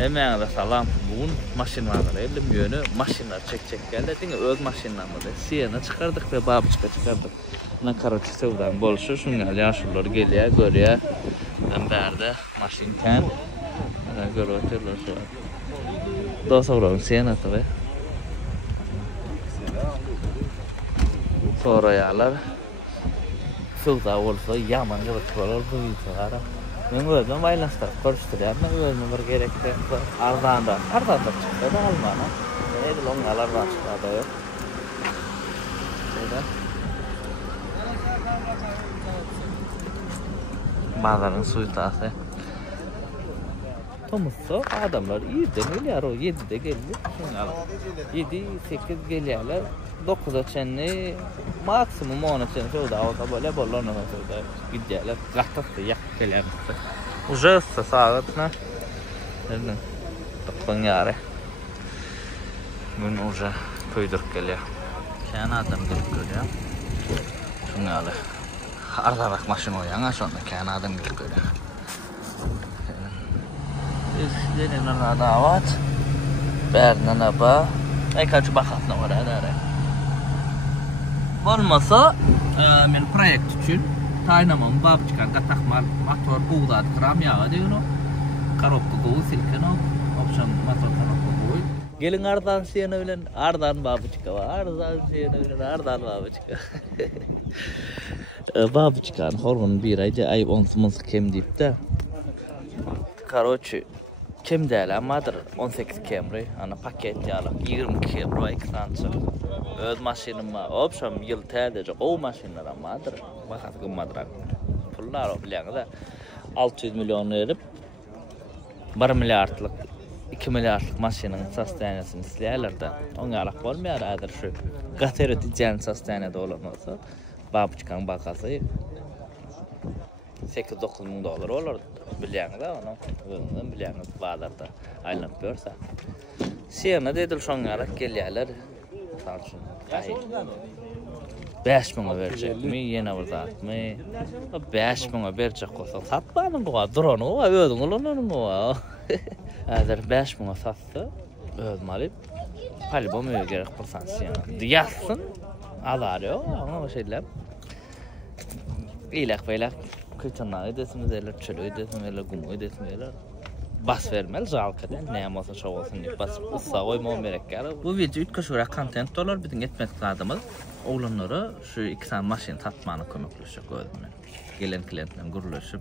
Hemen de salam. Bugün maşinlarla elim yönü maşinlar çek geldi. Dinle öz maşinlarımızda siyana çıkardık ve babıçka çıkardık. Buna karoçı sevdan bolşu şunlar yaşlılar geliyor görüyor. Ben berde maşinken görüyorlar şu an. Dosa vuran siyana tabi. Sonra yağlar. Sevda olsa yaman gıdıklar bu videolara. Men özüm baylanıştırıp görüştürýärmi, özüme bir gerekli arzanda çıktı da almana. Neydi lan alardan çıktı yok. Şöyle. Bazarın suytası. Tomusu adamlar iyiden gelýär o 7'de geldi. 7-8 gelýärler. 9'a çenli maksimum 10'a çenli şurada olsa böyle bollarına şurada gidecekler. Gattası yak gelýär. Уже ıssa saatine. Nereden? 90 yarı. Gün уже köydürk gelýär. Kän adam gelip görýär. Şunu aly. Ardarak maşyn oýaňa şonda kän adam gelip görýär. Denen adavat. Bernen aba. Kaçı bakatna var herhalde. Olmasa men proyekt üçün taýnamam babçykan gatakmal motor buğdat kram yağı diýen o. Karopka gowy silken o. Opsiyon motor karopka gowy. Gelin ardan siyana bilen ardan babçyka var. Ardan siyana bilen ardan babçyka. Babçykan horgun bir ayda ayıp onsumuz kem diýipde. Karoçy kim değil amadır 18 kemri, ana paket yalıp 20 kemri ekrançı. Öz maşinim var, opşam yıl tədəcək o maşinler amadır. Baxat qımmadırak pullar o biləngdə 600 milyon verip 1 milyardlık 2 milyardlık maşinin sastaniyasını istəyərlər də. Onu alaq olmayar adır şu qatər ötəcəyən sastaniyada olan olsa babçıkan bakası 8-9 min dolar olur. Bilýäňiz onu. Özüňden bilýäňiz bazarda aýlanyp görse. Siyana dedil şoňara gelýärler. Tarçyn. 5 miňe berjekmi, ýene bir zatmy? 5 miňe berjek bolsa satmadyň gowa, durany gowa, özüň ulanyň gowa. Häzir 5 miňe satsa, özüm alyp palbom öýe gerek bolsa siyana. Diýarsyn, alary o, ama şeýlep. Eýlek Kıytınlar edesiniz, eller çölü edesiniz, eller gumu edesiniz, eller bas vermeli, jalkadan, näme bolsa şo bolsun diýip bas ıssa goýmam gerek. Bu video ütköşürä kontent dolar biziň etmekli adamız. Oğlanlara şu 2 tane maşin satmany kömekleşip özüme. Gelen klientler guruluşup,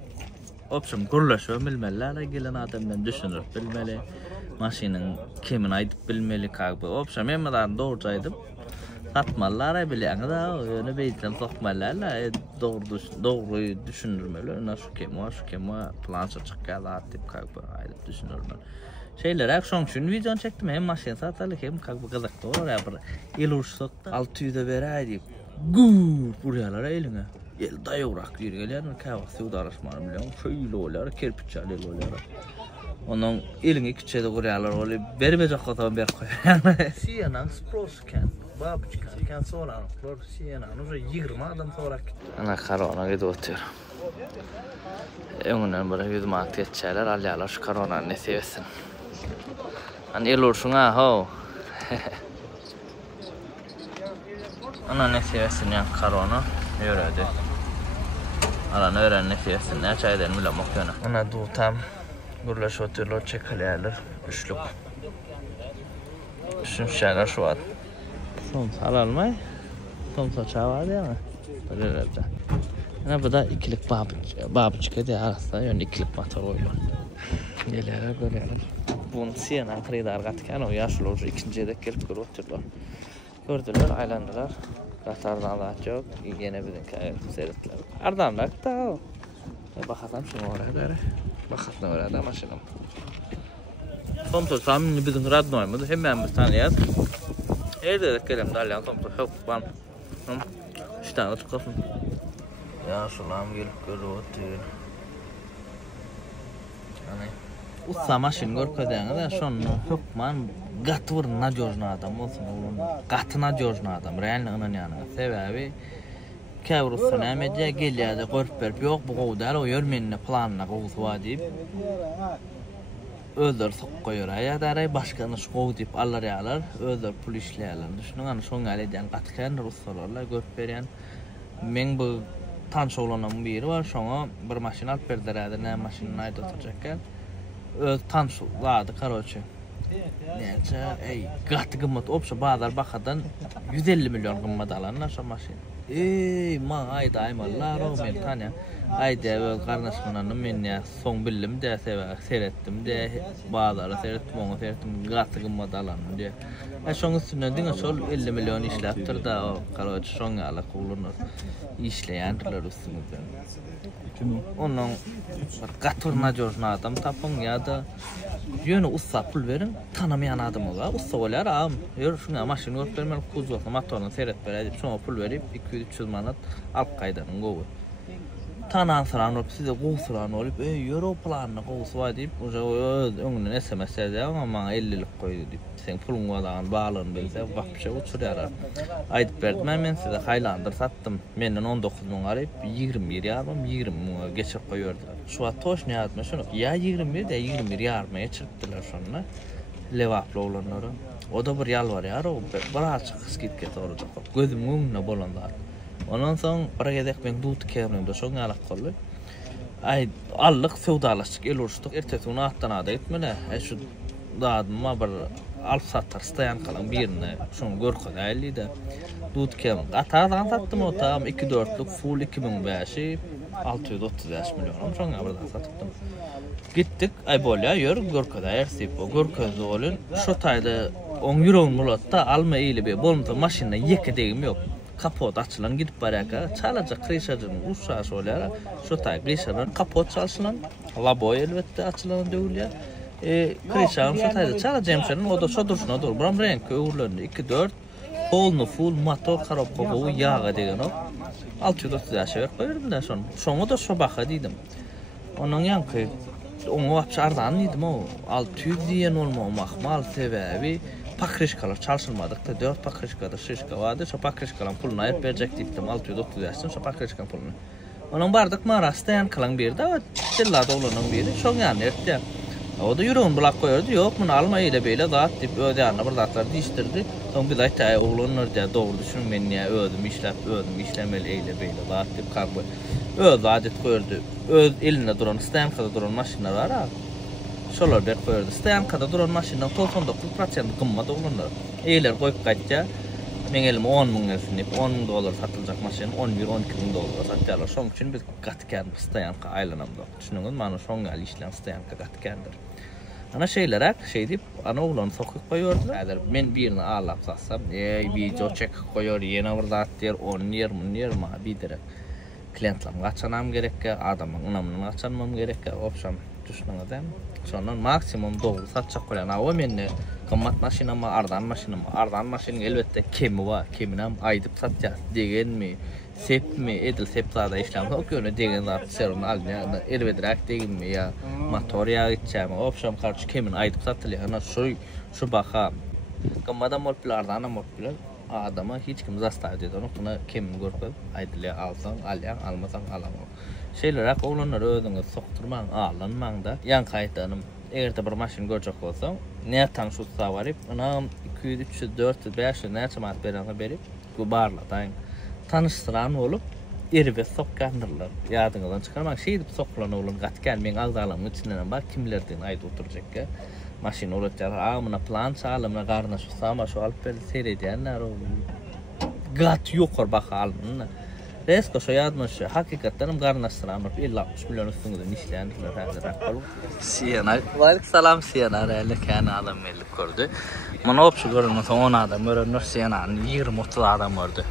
opsiyon guruluşup bilmeliler, gelen adam bilen düşünüp bilmeli, maşinin kimin aýdyp bilmeli, kaby. Opsiyon men bilen dogry aýdyp satmalar bilýäňiz da, öňe beýtlen sokmalar, dogry düşünürmeli. Öňe şu kema planşa çykýar diýip kaby aýdyp düşünürmeli. Şeyler şoň üçin video çekdim. Hem maşin satalyk hem kaby gyzak dogry bir ilurşsakda 600'e beräýär diýip gur burýalar eline. El daýurak ýergelýär, kaby suwda araşmany bilýän, şeýle olar, kerpiçler olar. Onun elini küçede gurýarlar, oly bermejek gotan ber goýar. Siyana sprosken babçykan soran, siyana уже 20 adam sorak. Ana korona gidip otur. Öňünden bir hizmat etçäler alýarlar şu koronany nesebetsin. Ani elur şuna ho. Ana nesebetsin ýa korona ýöredi. Ana öğren nesebetsin, näçe aýdan bilen mokýana. Ana dutam gurlaş oturlar çekelýärler, üçlük. Düşünşäler şu an. Son alalmay. Son çawa diýär. Böyle. Ana bu da ikilik babçyka diýär arasynda ýöne ikilik motor goýulan. Gelýär görýär. Bun siyana xridar gatkan o ýaşly uje ikinji edek gelip görüp oturlar. Gördüler, aýlandylar. Gatardan da çok, ýene biziňki seyretdiler. Ardamlak da. Bakasam şunu oraya bakasam oraya da maşynam. Tomto samimi biziň radnoýmyz, hemmen biz tanýas. Erde kelem dalýan tomto hukman. Ştan çıkasın. Ya şulam gelip görüp otur. Yani ussa maşyn görkezäňiz de şonu hukman gatwır nadjojny adam bolsun, gaty nadjojny adam, realny ynanýany. Sebäbi Käwrusuna ämede gelýärdi, görüp berip, ýok bu gowdal o ýörmenine planyna gowswa diýip özleri sok koyar. Ya da başkanı şow dip allar yalar, özler pul işleýärler. Şunu ana şoň eden gatken ruslarla görüp berýän. Men bu tanş olanam biri var. Şoňa bir maşina alyp berdiler. Näme maşyny aýda oturjakka. Öz tanş lady karoçy. Näçe gaty gymmat opşa bazar bakadan 150 milyon gymmat alanlar şo maşyn. Ma aýda aýmallar o men tanya. Aýda öz garnaşmanyny men ýa soň bildim de seretdim de bazara seretdim onu seretdim gaty gymmat alanlar diye. Şoň üstüne diňe şol 50 milyon işläpdir da o karoçy şoň ala kullanır. İşleýänler üstüne. Onun gaturnajörna adam tapın ya da yönü ussa pul verin tanamayan adam ola ussa olar am yer şuna maşyny görüp bermeli kuzwasy motoruny seyret berip şoňa pul verip 200-300 manat alyp gaýdanyn gowy tanansıran olup size gowsuran olup euro planny gowsuwa diýip oja öňüne SMS ýazýar ama 50'lik goýdy diýip sen puluň bolan bağlany bilse wapşa uçurýar. Aýdyp berdim men size haýlandyr sattım. Menden 19 000 garyp 21 ýarym 20 000 geçip goýardylar. Şu wagt toşny ýazma şunu. Ya 21 de 21 ýarma geçiripdiler şonu. Lewaply olanlary. O da bir ýalbarýar, o bir açyk skitke torajak. Gözüm öňüne bolanlar. Ondan soň bir gezek men dut kemimde şoň alak goly. Allyk sowdalaşyk el uruşdyk. Ertesi günü atdanada gitmeli. Şu dadyma bir alp satar stayan kalan birine şoň görkün aýlydy. Dut kem atadan sattım o tam 2-4'lük full 2005'i 635 milyon şoň abradan satypdym. Gittik bolýa ýör görkün aýersip o görkün bolun şo taýda 10 euro mulatda alma eýli be bolmasa maşyna ýeke degim ýok. Kapot açılan gidip baraka çalacak krişacının uşağı olar. Şo taý krişanın kapot çalşylan labo elbetde açılan döwülýär. Krişan şo taýda çalajam o da şo durşuna dur. Buram renk öwürlendi 2-4 polnu full motor karap gowy ýaga degen o. 630 ýaşa berdim de şonu. Şoňa da şo baka diýdim. Onuň ýanky onu apşardan diýdim o 600 diýen olmamak mal sebäbi pakrişkalar çalşylmadyk da 4 pakrişkada şişka vardı. Şo pakrişkalan pulunu aýyp berjek diýdim 630 ýaşdan şo pakrişkan pulunu. Onuň bardyk marastayan kalan berdi. O dillada olanan biri şoň ýany etdi. O da ýüregini bulak goýardy. Ýok, muny alma ýa-da beýle zat diýip öde ýanyna bir zatlar diýişdirdi. Soň biz aýtdy, oglanlar da dogry düşün men ýa özüm işlemeli eýle beýle zat diýip garby. Öz adet goýardy. Öz eline duran stankada duran maşynalar var ha. Şolar berip goýardy. Stankada duran maşynalar 99% gymmat oglanlar. Eýler goýup gaýtja. Men elim 10 000 gelsin, 10 000 dolar satyljak maşyn 11-12 000 dolara satýarlar. Şoň üçin biz gatken stayanka aýlanamdy. Düşünüňiz, mana şoň gal işlem stayanka gatkendir. Ana şeyler diýip ana oglan sokyp goýardylar. Äger men birini alap satsam, video çek goýar, ýene bir zat der, 10 yer ma biderek. Klientlaryma gaçanam gerekkä, adamyň ynamyny gaçanmam gerekkä, opşam düşünüňiz. Şondan maksimum dogry satjak bolan. O menne gymmat maşynama, ardan maşynyň elbetde kemi bar. Keminam aýdyp satýar degenmi, sepmi, edil sepzada işlem ok ýöne degen zat serum alýar. Elbetde degenmi ýa motor ýa gitjämi, opşam karşı kemin aýdyp satylýar. Ana şu baka gymmadam boluplardan am boluplar. Adama hiç kim zastaw dedi onu buna kemin görüp aýdylýar alsaň alýar, almasaň alamam. Şeyler oglanlar özüňiz sokturmaň, alanmaň da. Ýan gaýtanym egerde bir maşyn görjek bolsaň, näçe şu sawaryp, ana 200, 300, 400, 500 näçe mat berip, gubarladan tanışdyran olup eribe sokgandyrlar. Ýadyňyzdan çykarmak şeýdip soklan oğlum gatken men agdalamyň içinden bar kimlerden aýdy oturjakka. Maşyn olatýar, muna plan çalymna garna şu sama şu alyp bel seredýänler o gat ýokar baka almyna. Resko şu ýadmyş, hakykatdan garnaşdyran 50-60 milyon üstüňde işleýänler häzir akbalu. Siýana, salam siýana, elkän adam mellik gördü. Muna opşu görünmese 10 adam örenler siýana 20-30 adam gördü.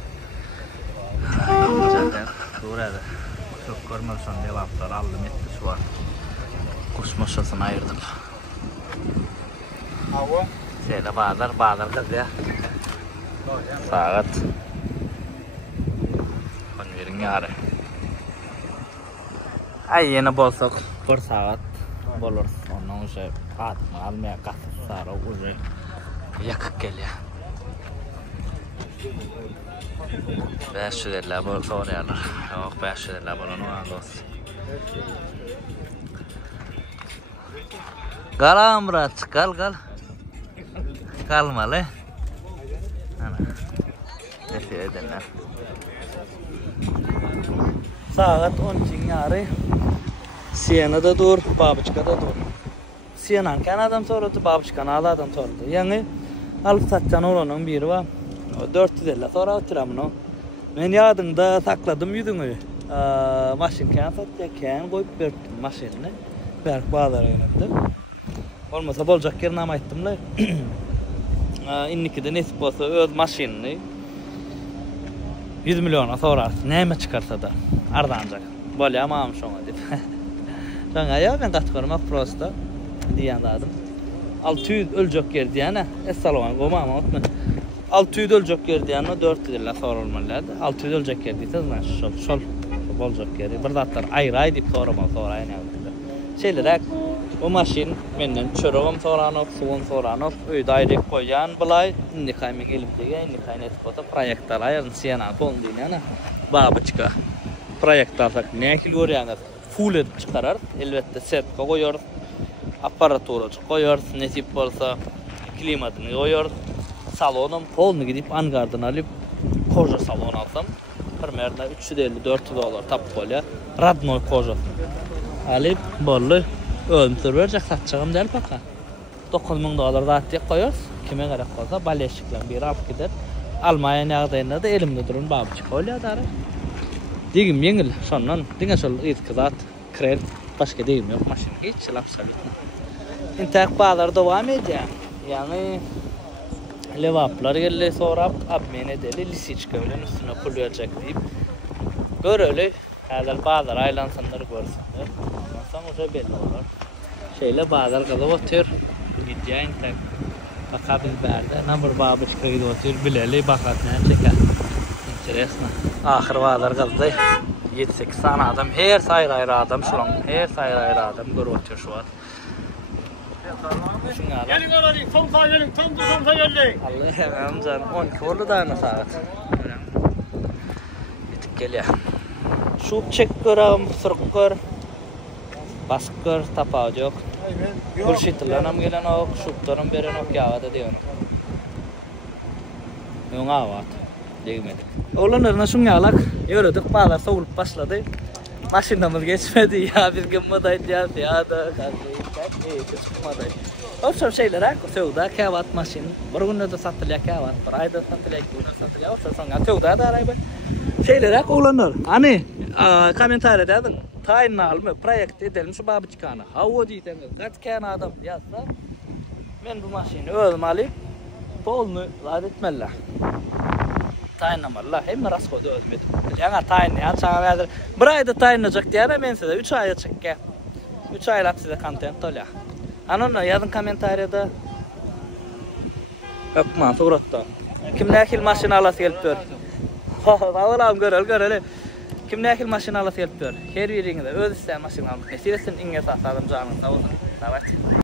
Zaten şurada çok görmüşsün devaplar aldım etdi şu an. Kuş maşasını ayırdım. Hava? Şöyle bağlar kız ya. Saat 11'in yarı. Ay yine bolsak bir saat bolur. Ondan önce atma almaya kalkıp sonra ucu yakıp geliyor. 500 lira bol soruyorlar. Yok 500 lira bolunu alıyoruz. Galam Murat, gal. Kalmalı. Ana. Nesi edenler. Saat 10'cin yarı. Siyena'da dur, Babuçka'da dur. Siyenan kan adam sordu, Babuçka'nı adam sordu. Yani alıp satcan olanın biri var. 450 sonra oturamın o. Ben yadında sakladım yüzünü. Maşinken satyakken koyup verdim maşinini. Berk bağlara yönetti. Olmasa bolacak yerine ama ettim la. İnnikide nesip olsa öz maşinini 100 milyona sonra neyme çıkarsa da ardancak. Böyle ama almış ona deyip. Sonra ya ben katkırmak prosta diyen adım. 600 ölecek yer diyene es-salaman goma ama otma. 600 ölecek yer diyene 400 lira sonra olmalılardı. 600 ölecek yer diyseniz ben şol olacak yeri. Bir zatlar ayrı deyip sorma sonra aynı yaptılar. Şeyler o maşin menden çörüğüm soranıp, suğum soranıp, öyle ayrı koyan bulay. İndi kaymak elimdege, indi kaynet kota proyektlar ayarın siyanan oldu yani. Babuçka proyekt alsak ne kil görüyorsunuz? Full edip çıkarar. Elbette set koyuyoruz. Aparatura koyuyoruz. Nesip olsa klimatını koyuyoruz. Salonum polnu gidip Angard'dan alıp koca salon alsam. Primerda 350-400 dolar tap kolya. Radnoy koca. Alıp bollu ölümsür verecek satacağım der baka. 9.000 dolar da diye koyuyoruz. Kime gerek olsa baleşiklen bir alıp gider. Almanya nağdayında da elimde durun Babuçka öyle dar. Digim yengil sondan dinge sol itkizat kred başka digim yok maşin hiç lapsalık. İntak bağlar devam ediyor. Yani levaplar geldi sonra abmen edeli lisiçka ölen üstüne kullanacak deyip göröyle kadar bağlar aylansınlar görsünler. Ondan sonra belli olur. Şeyle bağlar kalıp otur gidiyor intak. Bakabil berdi. Number Babuçka gidiyor otur bileli bakatına çeker. Interesna. Ahir bağlar kaldı. 7-8 tane adam. Her sayır adam şulan. Her sayır adam görüp otur şu an. Gelin arayın, tam sağ gelin, tam sağ gelin. Allah'ım canım, 12 oldu da ne saat. Gittik geliyor. Şu çek görüm, sırık gör. Baskı gör, tapağı yok. Kurşitlanam gelen ok, şutlarım beren ok yağda diyorum. Yok avat, değmedik. Oğlanlarına şunu yağlak, yürüdük, bağlar soğulup başladı. Maşinamız geçmedi ya, bir gün modaydı ya da çıkmadı. Opsam şeyler ha, sevda kavat maşin. Bir günde de satılıyor kavat, bir ayda satılıyor, iki günde satılıyor. Opsam sonra sevda da arayı şeyler ha, oğlanlar. Hani komentar ededin, tayinini alma, proyekt edelim şu Babuçka'na. Hava deydiniz, kaç kere adam yazsa, ben bu maşini özüm alayım, polunu zat etmeliler. Tayinlamalılar, hem rast kodu özmedim. Yana tayinli, açana verdir. Bir ayda tayinleyecek diyene ben size 3 aya çıkkı. 3 aylar size content oluyor. Anonla yazın komentariyada. Öpman, suratda. Kim nekil maşina alası gelip gör. Ağlam görel. Kim nekil maşina alası gelip gör. Her birinize öz isteyen maşina almak. Nesiresin inge sağladım canım. Sağ olun.